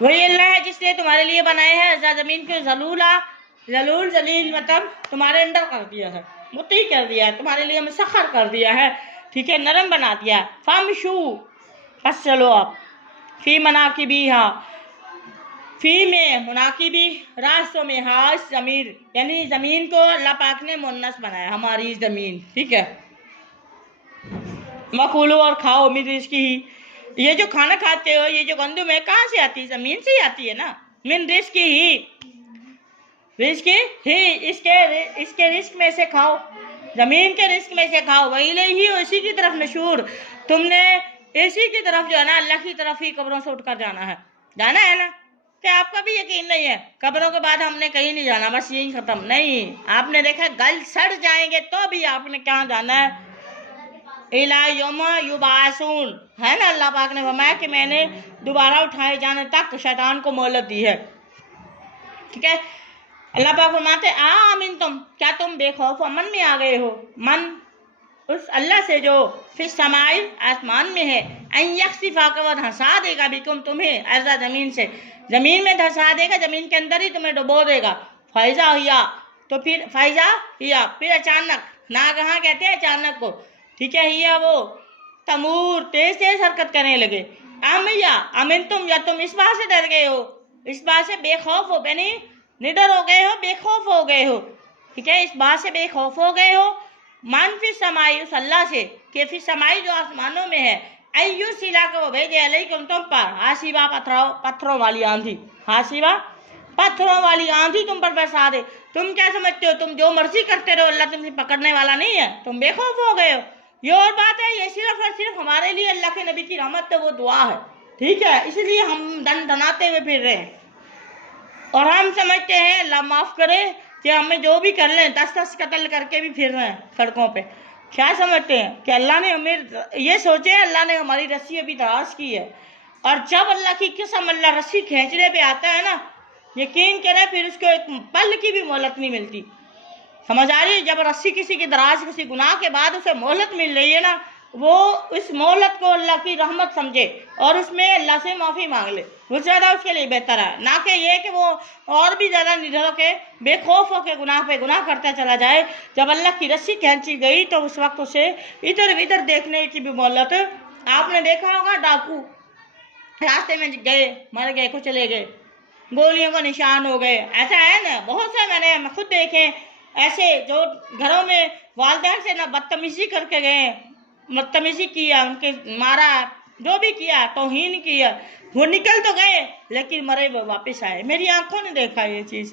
वही अल्लाह है जिसने तुम्हारे लिए बनाए हैं ज़मीन के जलूल जलील, मतलब तुम्हारे अंदर कर दिया है, मुत्ती कर दिया है, तुम्हारे लिए मुसख्खर कर दिया है, ठीक है, नरम बना दिया है। फमशू, बस चलो आप, फी मनाकिबी, हाँ फी में मुनाकिबी, रास्तों में, हाश ज़मीर, यानी ज़मीन को अल्लाह पाक ने मुन्नस बनाया, हमारी ज़मीन, ठीक है। मकुलू, और खाओ, मिन रिज़्क़ी ही, ये जो खाना खाते हो, ये जो गंदुम है कहाँ से आती है? ज़मीन से ही आती है ना। मिन रिज़्क़ी ही, रिज़्क़ी ही, इसके रिज़्क़ में से खाओ, ज़मीन के रिज़्क़ में से खाओ। वही ही, इसी की तरफ नशूर, तुमने इसी की तरफ जो है ना, अल्लाह की तरफ ही कब्रों से उठकर जाना है ना। क्या आपका भी यकीन नहीं है कब्रों के बाद हमने कहीं नहीं जाना, बस यही खत्म? नहीं, आपने देखा गल सड़ जाएंगे तो भी आपने कहाँ जाना है? इला यौमा युबासून, है ना। अल्लाह पाक ने फरमाया कि मैंने दोबारा उठाए जाने तक शैतान को मोहलत दी है, ठीक है। अल्लाह पाक फरमाते आमीन, तुम क्या तुम बेखौफ अमन में आ गए हो? मन उस अल्लाह से जो फिस समाई, आसमान में है, यक्सिफा का, वह धंसा देगा बिकुम, तुम्हें, ऐसा ज़मीन से, ज़मीन में धंसा देगा, ज़मीन के अंदर ही तुम्हें डुबो देगा। फ़ैज़ा हिया, तो फिर फ़ैज़ा हिया, फिर अचानक, नागहां कहते हैं अचानक को, ठीक है। हिया वो तमूर, तेज तेज हरकत करने लगे। आमिया अमिन तुम, या तुम इस बात से डर गए हो, इस बात से बेखौफ हो, यानी निडर हो गए हो, बेखौफ हो गए हो, ठीक है। इस बात से बेखौफ हो गए हो, मन फिर समाई, उस अल्लाह से कि फिर समाई जो आसमानों में है, अय्यू सिला को वो भेजे अलैकुम तुम पर, हासिबा पत्थरों वाली आंधी, हासिबा पत्थरों वाली आंधी तुम पर बरसा दे। तुम क्या समझते हो तुम जो मर्जी करते रहो, अल्लाह तुमसे पकड़ने वाला नहीं है? तुम बेखौफ हो गए हो। ये और बात है, ये सिर्फ और सिर्फ हमारे लिए अल्लाह के नबी की रहमत है, वो दुआ है, ठीक है। इसलिए हम दन दनाते हुए फिर रहे हैं और हम समझते हैं अल्लाह माफ़ करे कि हमें जो भी कर लें, 10-10 कत्ल करके भी फिर रहे हैं सड़कों पे। क्या समझते हैं कि अल्लाह ने हमें, ये सोचे अल्लाह ने हमारी रस्सी अभी दराज की है, और जब अल्लाह की कसम अल्लाह रस्सी खींचने पे आता है ना, यकीन करें फिर उसको एक पल की भी मोहलत नहीं मिलती। समझ आ रही है? जब रस्सी किसी की दराज, किसी गुनाह के बाद उसे मोहलत मिल रही है ना, वो इस मोहलत को अल्लाह की रहमत समझे और उसमें अल्लाह से माफ़ी मांग ले, वो ज़्यादा उसके लिए बेहतर है, ना कि ये कि वो और भी ज़्यादा निडर होके, बेखौफ होके गुनाह पे गुनाह करता चला जाए। जब अल्लाह की रस्सी खींची गई तो उस वक्त उसे इधर इधर देखने की भी मोहलत। आपने देखा होगा डाकू रास्ते में गए, मर गए, कुछ चले गए, गोलियों का निशान हो गए, ऐसा है ना, बहुत से मैंने खुद देखे ऐसे जो घरों में वालिदैन से ना बदतमीजी करके गए, बदतमीजी किया, उनके मारा, जो भी किया, तौहीन किया, वो निकल तो गए लेकिन मरे वो वापस आए। मेरी आंखों ने देखा ये चीज़।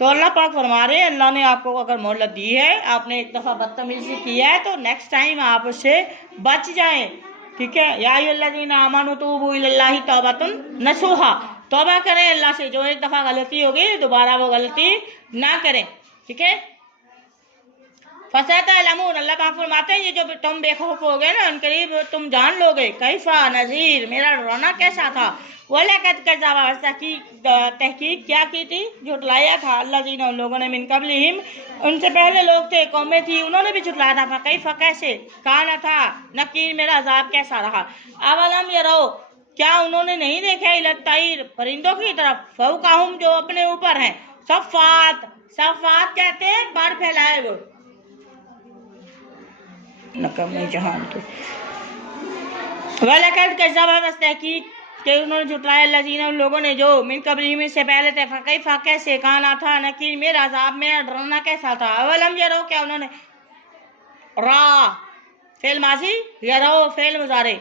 तो अल्लाह पाक फरमा रहे हैं, अल्लाह ने आपको अगर मोहलत दी है, आपने एक दफ़ा बदतमीजी किया है, तो नेक्स्ट टाइम आप उससे बच जाएं, ठीक है। या अय्युहल्लज़ीना आमनू तूबू इलल्लाहि तौबतन नसूहा, तौबा करें अल्लाह से, जो एक दफ़ा गलती होगी दोबारा वो गलती ना करें, ठीक है। फसतअलमून, अल्लाह पाक फरमाते हैं ये जो तुम बेखौफ हो गए ना, उनकरीब तुम जान लोगे कैफा नज़ीर, मेरा रोना कैसा था। वलक़द कज़्ज़बा, तहकीक क्या की थी, झुटलाया था, अल्लज़ीना, उन लोगों ने, मिन क़ब्लिहिम, उनसे पहले लोग थे, कौमें थी, उन्होंने भी झुटलाया था। फ़कैफ़, कैसे, काना था, नकीर, मेरा अज़ाब कैसा रहा। अवलम यरौ, क्या उन्होंने नहीं देखा, इलत्तैर, परिंदों की तरफ, फ़ौक़हुम, जो अपने ऊपर हैं, सफ़ात, सफ़ात कहते हैं पर फैलाए वो, नकम नहीं जहान तो वलक़द कज़्ज़बा, बस तहकीक कि उन्होंने झुटलाया, अल्लज़ीना, उन लोगों ने, जो मिन क़ब्लिहिम, से पहले थे, फ़कैफ़, कैसे, काना था, नकीर, मेरा अज़ाब, मेरा डरना कैसा था। अवलम यरौ, क्या उन्होंने, रा फ़ेल माज़ी, यरौ फ़ेल मुज़ारे,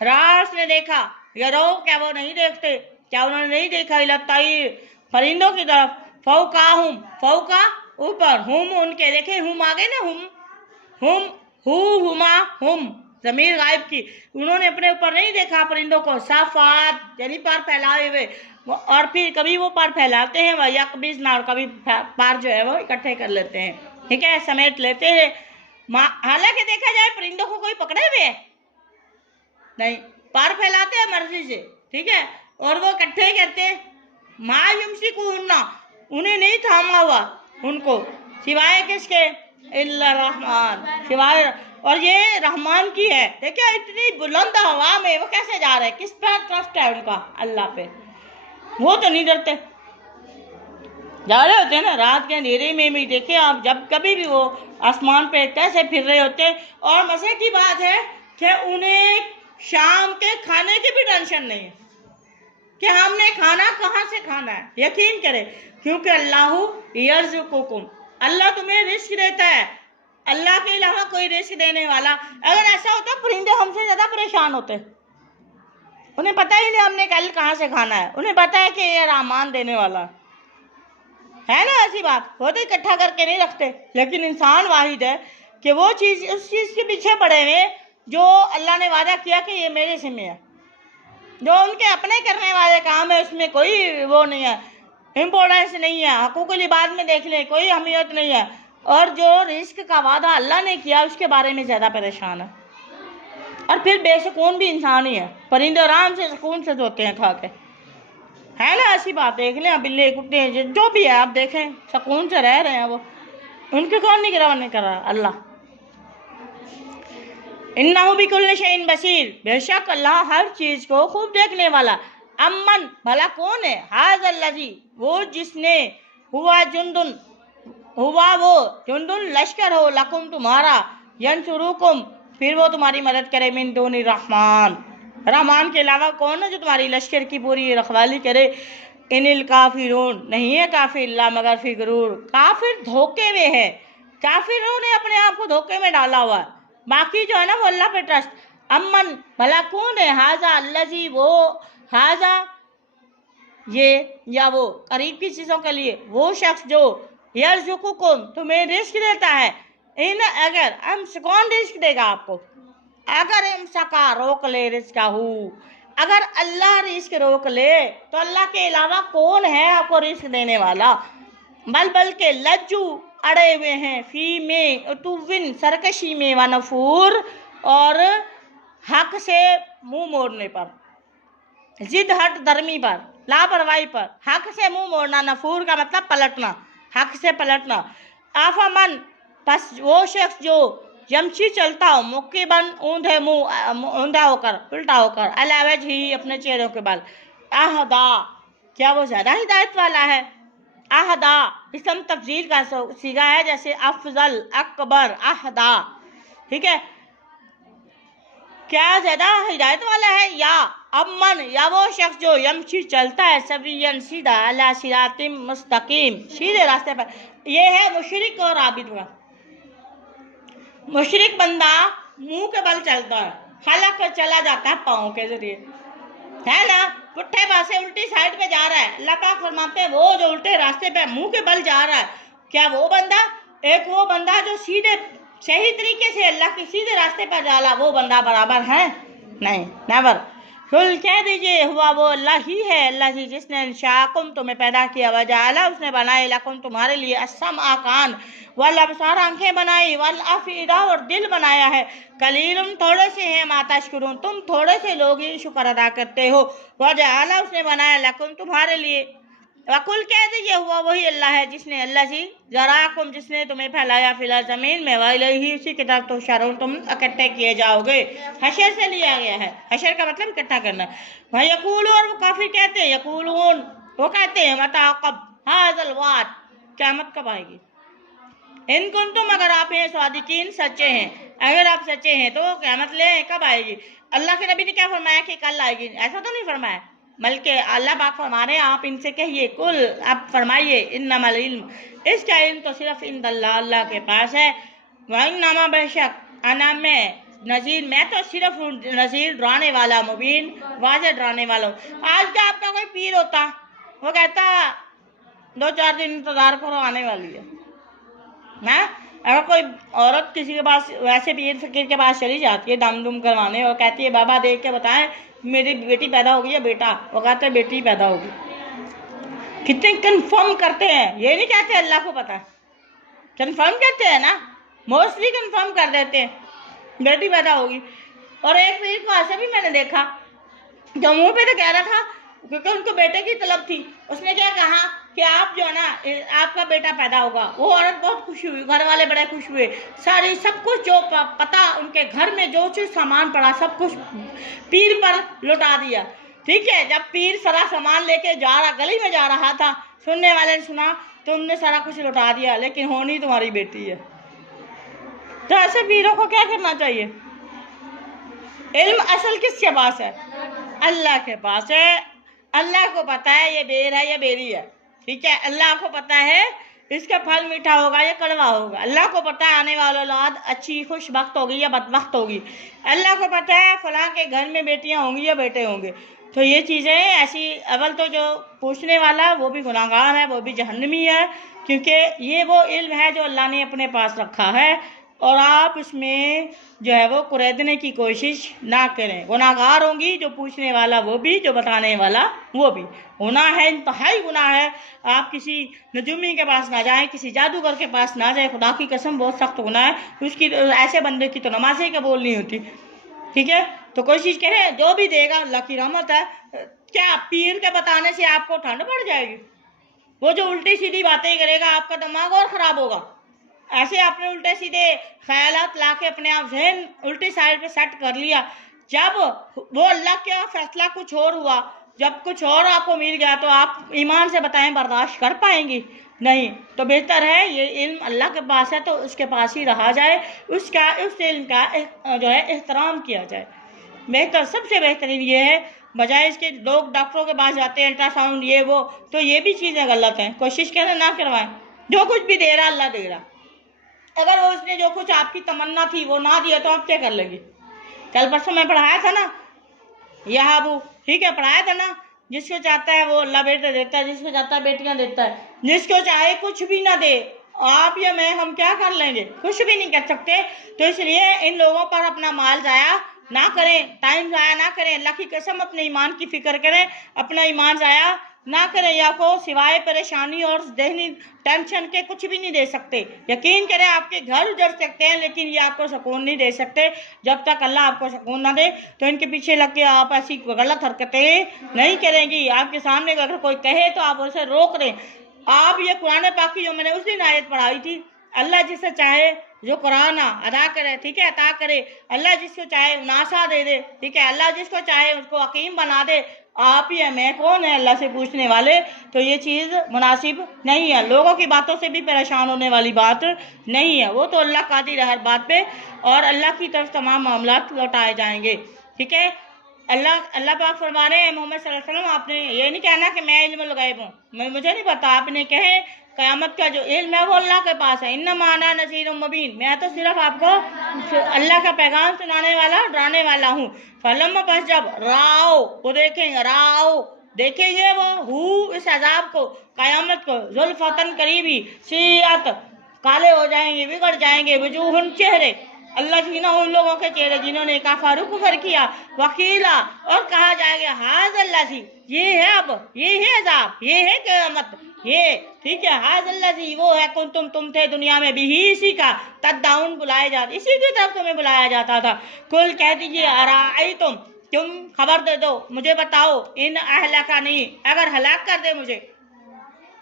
रा उसने देखा, यरौ क्या वो नहीं देखते, क्या उन्होंने नहीं देखा, इलत्तैर, परिंदों की तरफ, फ़ौक़हुम, फ़ौक़ा ऊपर, हुम उनके, देखे हुम आगे ना, हुम हुमा, हुम ज़मीर गायब की, उन्होंने अपने ऊपर नहीं देखा परिंदों को, साफ़ात यानी पर फैलाए हुए, और फिर कभी वो पर फैलाते हैं, वह यकबिज़ना, और कभी पर जो है वो इकट्ठे कर लेते हैं, ठीक है, समेट लेते हैं। हालांकि देखा जाए परिंदों को कोई पकड़े हुए है नहीं, पर फैलाते हैं मर्जी से, ठीक है, और वो इकट्ठे करते हैं। मा युमसिकुहुन्ना, उन्हें नहीं थामा हुआ उनको, सिवाय किसके, इल्ला रहमान, सिवाय, और ये रहमान की है। देखिए इतनी बुलंद हवा में वो कैसे जा रहे हैं, किस पर ट्रस्ट है उनका, अल्लाह पे, वो तो नहीं डरते। जा रहे होते हैं ना रात के अंधेरे में भी, देखे आप जब कभी भी वो आसमान पे कैसे फिर रहे होते हैं। और मजे की बात है कि उन्हें शाम के खाने की भी टेंशन नहीं है कि हमने खाना कहाँ से खाना है। यकीन करें, क्योंकि अल्लाहु यर्ज़ुकुकुम, अल्लाह तुम्हें रिस्क देता है, अल्लाह के अलावा कोई रिस्क देने वाला। अगर ऐसा होता परिंदे हमसे ज़्यादा परेशान होते। उन्हें पता ही नहीं हमने कल कहाँ से खाना है, उन्हें पता है कि ये रहमान देने वाला है ना। ऐसी बात वो तो इकट्ठा करके नहीं रखते। लेकिन इंसान वाहिद है कि वो चीज़ उस चीज़ के पीछे पड़े हुए जो अल्लाह ने वादा किया कि ये मेरे ज़िम्मे है। जो उनके अपने करने वाले काम है उसमें कोई वो नहीं है, इम्पोर्टेंस नहीं है, हकूक़ुल इबाद में देख लें कोई अहमियत नहीं है। और जो रिस्क का वादा अल्लाह ने किया उसके बारे में ज़्यादा परेशान है। और फिर बेसुकून भी इंसान ही है। परिंदे आराम से सुकून से सोते हैं खा के, है ना। ऐसी बात देख लें, बिल्ली कुत्ते जो भी है आप देखें सुकून से रह रहे हैं। वो उनके कौन निगरानी नहीं कर रहा? अल्लाह। इन्नहु बिकुल्लि शैइन बसीर, बेशक अल्लाह हर चीज़ को खूब देखने वाला। अम्मन, भला कौन है? हाज़ल लज़ी, वो जिसने, हुआ जुंदुन, हुआ वो जुंदुन लश्कर हो, लकुम तुम्हारा, यंसुरुकुम, फिर वो तुम्हारी मदद करे, मिन दूनि रहमान, रहमान के अलावा कौन है जो तुम्हारी लश्कर की पूरी रखवाली करे। इनिल काफिरून, नहीं है काफिर इल्ला मगर फी गुरूर, काफिर धोखे में है। काफिरों ने अपने आप को धोखे में डाला हुआ है, बाकी जो है ना वो अल्लाह पे ट्रस्ट। अम्मन, भला कौन है? हाजा अल्लज़ी, वो, हाजा ये या वो करीब की चीज़ों के लिए वो शख्स जो यर्ज़ुकुकुम, तुम्हें रिस्क देता है। इन, अगर हम, कौन रिस्क देगा आपको? अगर इमसका, रोक ले रिस्क हो, अगर अल्लाह रिस्क रोक ले तो अल्लाह के अलावा कौन है आपको रिस्क देने वाला। बल के लज्जू, अड़े हुए हैं, फी में तुविन, सरकशी में, व नफूर, और हक से मुंह मोड़ने पर, जिद हट दरमी पर, लापरवाही पर। हक से मुंह मोड़ना, नफूर का मतलब पलटना, हक से पलटना। आफामन, बस वो शख्स जो यमशी चलता हो, मुक्किबन, ऊंधे मुंह, ऊंधा होकर, उल्टा होकर, अलावज ही, अपने चेहरों के बाल। आहदा, क्या वो ज़्यादा हिदायत वाला है? आहदा इसम तफजील का सीगा है, जैसे अफजल, अकबर, आहदा, ठीक है। क्या ज़्यादा हिदायत वाला है? या अमन, या वो शख्स जो यमशी चलता है, सवियन, सीधा, अला सिरातिम मुस्तकीम, सीधे रास्ते पर। ये है मुशरिक और आबिद का। मुशरिक बंदा मुंह के बल चलता है, हालांकि चला जाता है पाँव के जरिए, है ना। पुट्ठे पासे उल्टी साइड पे जा रहा है। अल्लाह पाक फरमाते हैं वो जो उल्टे रास्ते पे मुंह के बल जा रहा है, क्या वो बंदा, एक वो बंदा जो सीधे सही तरीके से अल्लाह के सीधे रास्ते पर डाला, वो बंदा बराबर है? नहीं, नेवर। कुल कह दीजिए हुआ वो अल्लाह ही है, अल्लाह ही जिसने इंशाकुम, तुम्हें पैदा किया, वजाला, उसने बनाए, लकुम, तुम्हारे लिए, अस्सम, कान, वल अबसार, आंखें बनाई, वल अफीदा, और दिल बनाया है। कलीलुम, थोड़े से हैं, मा तशकुरून, तुम थोड़े से लोग ही शुक्र अदा करते हो। वजाला, उसने बनाया, लकुम, तुम्हारे लिए। वकुल कह दीजिए हुआ वही अल्लाह है जिसने, अल्लाह जी जराकुम, जिसने तुम्हें फैलाया फिला ज़मीन में, वही उसी की तरफ तो शरून, तुम इकट्ठे किए जाओगे। हशर से लिया गया है, हशर का मतलब इकट्ठा करना। वह यकूल, और वो काफिर कहते हैं, यकूलून, वो कहते हैं, मता कब हाज़ल वाद, क़यामत कब आएगी। इन कुंतुम, अगर आप हैं, स्वादिकीन, सच्चे हैं, अगर आप सच्चे हैं तो क़यामत ले कब आएगी। अल्लाह के नबी ने क्या फरमाया कि कल आएगी, ऐसा तो नहीं फरमाया, बल्कि अल्लाह पाक फरमा रहे हैं आप इनसे कहिए, कुल, आप फरमाइए, इन्नमल इल्म, इसका इल्म तो सिर्फ इंदल्लाह, अल्लाह के पास है। वइन्नमा, बेशक, अना मैं नज़ीर, मैं तो सिर्फ नज़ीर, डराने वाला, मुबीन, वाज़ेह डराने वाला हूँ। आज का आपका कोई पीर होता, वो कहता 2-4 दिन इंतज़ार करो, आने वाली है ना। अगर कोई औरत किसी के पास, वैसे पीर फकीर के पास चली जाती है दम दुम करवाने, और कहती है बाबा देख के बताएं मेरी बेटी पैदा होगी या बेटा, वो कहते हैं बेटी पैदा होगी। कितने कंफर्म करते हैं, ये नहीं कहते अल्लाह को पता, कंफर्म करते हैं ना, मोस्टली कंफर्म कर देते हैं बेटी पैदा होगी। और एक पीर को ऐसे भी मैंने देखा जो मुँह पे तो कह रहा था, क्योंकि उनको बेटे की तलब थी, उसने क्या कहा कि आप जो है ना, आपका बेटा पैदा होगा। वो औरत बहुत खुश हुई, घर वाले बड़े खुश हुए, सारी सब कुछ जो पता उनके घर में जो चीज़ सामान पड़ा सब कुछ पीर पर लौटा दिया। ठीक है, जब पीर सारा सामान लेके जा रहा, गली में जा रहा था, सुनने वाले ने सुना तुमने सारा कुछ लुटा दिया, लेकिन होनी तुम्हारी बेटी है। तो ऐसे पीरों को क्या करना चाहिए? इल्म असल किसके पास है? अल्लाह के पास है। अल्लाह को पता है ये बेर है ये बेरी है, ठीक है। अल्लाह को पता है इसका फल मीठा होगा या कड़वा होगा। अल्लाह को पता है आने वाली औलाद अच्छी खुशबख्त होगी या बदबख्त होगी। अल्लाह को पता है फलां के घर में बेटियां होंगी या बेटे होंगे। तो ये चीज़ें ऐसी, अव्वल तो जो पूछने वाला वो भी गुनाहगार है, वो भी जहन्नमी है, क्योंकि ये वो इल्म है जो अल्लाह ने अपने पास रखा है, और आप उसमें जो है वो कुरेदने की कोशिश ना करें। गुनाहगार होंगी जो पूछने वाला वो भी, जो बताने वाला वो भी। गुनाह है, इंतहाई गुनाह है। आप किसी नजूमी के पास ना जाएं, किसी जादूगर के पास ना जाएं, खुदा की कसम बहुत सख्त गुनाह है। उसकी ऐसे बंदे की तो नमाज़ें कबूल नहीं होती, ठीक है। तो कोशिश करें, जो भी देगा अल्लाह की रहमत है। क्या पीर के बताने से आपको ठंड पड़ जाएगी? वो जो उल्टी सीधी बातें करेगा आपका दिमाग और ख़राब होगा। ऐसे आपने उल्टे सीधे ख्यालात ला के अपने आप जहन उल्टी साइड पे सेट कर लिया। जब वो अल्लाह का फैसला कुछ और हुआ, जब कुछ और आपको मिल गया, तो आप ईमान से बताएं बर्दाश्त कर पाएंगी? नहीं। तो बेहतर है ये इल्म अल्लाह के पास है तो उसके पास ही रहा जाए, उसका उस इल्म का जो है एहतराम किया जाए। बेहतर, सबसे बेहतरीन ये है, बजाय इसके लोग डॉक्टरों के पास जाते हैं, अल्ट्रासाउंड ये वो, तो ये भी चीज़ें गलत हैं। कोशिश करें ना करवाएं। जो कुछ भी दे रहा अल्लाह दे रहा। अगर वो उसने जो कुछ आपकी तमन्ना थी वो ना दिया तो आप क्या कर लेंगे? कल परसों मैं पढ़ाया था ना, यह अबू, ठीक है, पढ़ाया था ना, जिसको चाहता है वो अल्लाह बेटे देता है, जिसको चाहता है बेटियां देता है, जिसको चाहे कुछ भी ना दे। आप या मैं, हम क्या कर लेंगे? कुछ भी नहीं कर सकते। तो इसलिए इन लोगों पर अपना माल जाया ना करें, टाइम जाया ना करें। अल्लाह की कसम अपने ईमान की फिक्र करें, अपना ईमान जाया ना करें। या को सिवाय परेशानी और ज़हनी टेंशन के कुछ भी नहीं दे सकते। यकीन करें आपके घर उजड़ सकते हैं, लेकिन ये आपको सुकून नहीं दे सकते। जब तक अल्लाह आपको सुकून ना दे, तो इनके पीछे लग के आप ऐसी गलत हरकतें नहीं करेंगी। आपके सामने अगर कोई कहे तो आप उसे रोक दें। आप ये कुरान पाक की जो मैंने उस दिन आयत पढ़ाई थी, अल्लाह जिसे चाहे जो कुरान अदा करे, ठीक है, अता करे। अल्लाह जिसको चाहे नासा दे दे, ठीक है। अल्लाह जिसको चाहे उसको हकीम बना दे। आप या मैं कौन है अल्लाह से पूछने वाले? तो ये चीज़ मुनासिब नहीं है। लोगों की बातों से भी परेशान होने वाली बात नहीं है। वो तो अल्लाह कादिर है हर बात पे, और अल्लाह की तरफ तमाम मामलात लौटाए जाएंगे, ठीक है। अल्लाह पाक फरमा रहे हैं मोहम्मद सल्लल्लाहु अलैहि वसल्लम, आपने ये नहीं कहना कि मैं इल्म लगायब हूँ, मुझे नहीं पता। आपने कहे क़यामत का जो इल्म है वो अल्लाह के पास है। इन्नमा अना नज़ीरुम मुबीन, मैं तो सिर्फ आपको अल्लाह का पैगाम सुनाने वाला, डराने वाला हूँ। फलम्मा, बस जब राओ, वो देखेंगे, राओ देखेंगे वो इस अजाब को, क़यामत को, ज़ुल्फ़तन करीबी, सियात काले हो जाएंगे, बिगड़ जाएंगे, वजूहुन चेहरे, अल्लाह जीना उन लोगों के चेहरे जिन्होंने काफारू कुफर किया, वकीला, और कहा जाएगा हाज अल्लाह जी, ये है, अब ये है अजाब, ये है क़यामत, ये ठीक है। हाज अल्लाह जी वो है कौन तुम थे दुनिया में भी ही इसी का तद्दाउन बुलाए जाते, इसी की तरफ तुम्हें बुलाया जाता था। कुल कह दीजिए अराई तुम खबर दे दो, मुझे बताओ, इन अहलका नहीं, अगर हलाक कर दे मुझे,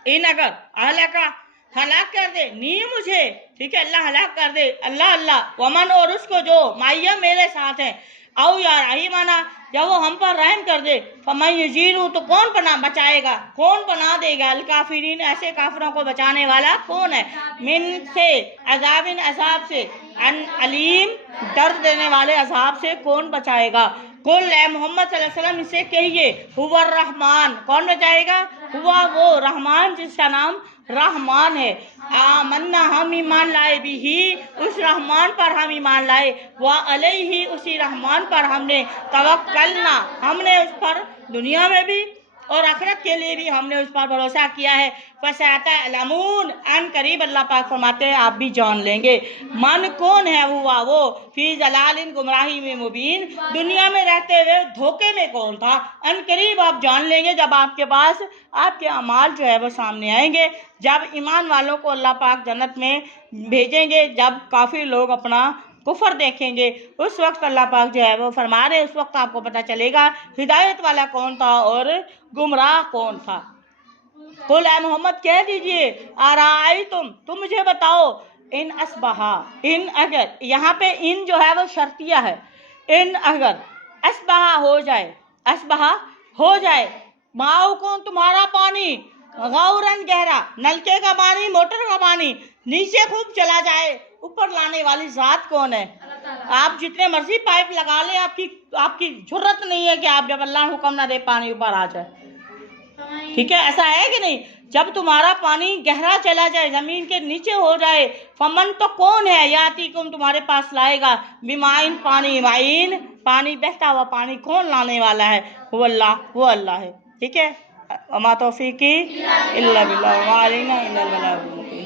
इन अगर अहलका हलाक कर दे नहीं मुझे, ठीक है, अल्लाह हलाक कर दे, अल्लाह वमन, और उसको जो माइया मेरे साथ है, आओ यार आई माना, जब वो हम पर रहम कर दे, फमन युजीरू, तो कौन पना बचाएगा, कौन बना देगा, अल काफिरीन, ऐसे काफिरों को बचाने वाला कौन है, मिन से अजाबिन, अजाब से, अन अलीम, दर्द देने वाले अजाब से कौन बचाएगा। कुल ए मोहम्मद सल्लल्लाहु अलैहि वसल्लम इससे कहिए, हुवा रहमान, कौन बचाएगा, हुआ वो रहमान जिसका नाम रहमान है। आमन्ना, हम ईमान लाए भी ही, उस रहमान पर हम ईमान लाए, व अलैहि, उसी रहमान पर हमने तवक्कलना, हमने उस पर दुनिया में भी और आखिरत के लिए भी हमने उस पर भरोसा किया है। फसतअलमून, अन करीब अल्लाह पाक फरमाते हैं आप भी जान लेंगे, मन कौन है हुआ वो, फी जलालिन, गुमराही में मुबीन, दुनिया में रहते हुए धोखे में कौन था। अन करीब आप जान लेंगे जब आपके पास आपके अमाल जो है वो सामने आएंगे, जब ईमान वालों को अल्लाह पाक जन्नत में भेजेंगे, जब काफ़ी लोग अपना कुफर देखेंगे, उस वक्त अल्लाह पाक जो है वो फरमा रहे, उस वक्त आपको पता चलेगा हिदायत वाला कौन था और गुमराह कौन था। कुल ए मोहम्मद कह दीजिए, आराई तुम मुझे बताओ, इन असबहा, इन अगर, यहाँ पे इन जो है वो शर्तिया है, इन अगर असबहा हो जाए, असबहा हो जाए। माओ कौन? तुम्हारा पानी गौरन गहरा, नलके का पानी, मोटर का पानी नीचे खूब चला जाए, ऊपर लाने वाली जात कौन है? आप जितने मर्जी पाइप लगा ले, आपकी जरूरत नहीं है कि आप जब अल्लाह हुक्म ना दे पानी ऊपर आ जाए। ठीक है, ऐसा है कि नहीं? जब तुम्हारा पानी गहरा चला जाए, जमीन के नीचे हो जाए, फमन तो कौन है याती कुम तुम्हारे पास लाएगा, बिमाइन पानी, माइन पानी, बहता हुआ पानी कौन लाने वाला है? वो अल्लाह है। ठीक है, अमा तौफीकी इल्ला बिल्लाह व मा अलैना इल्ला अल बलागुल मुबीन।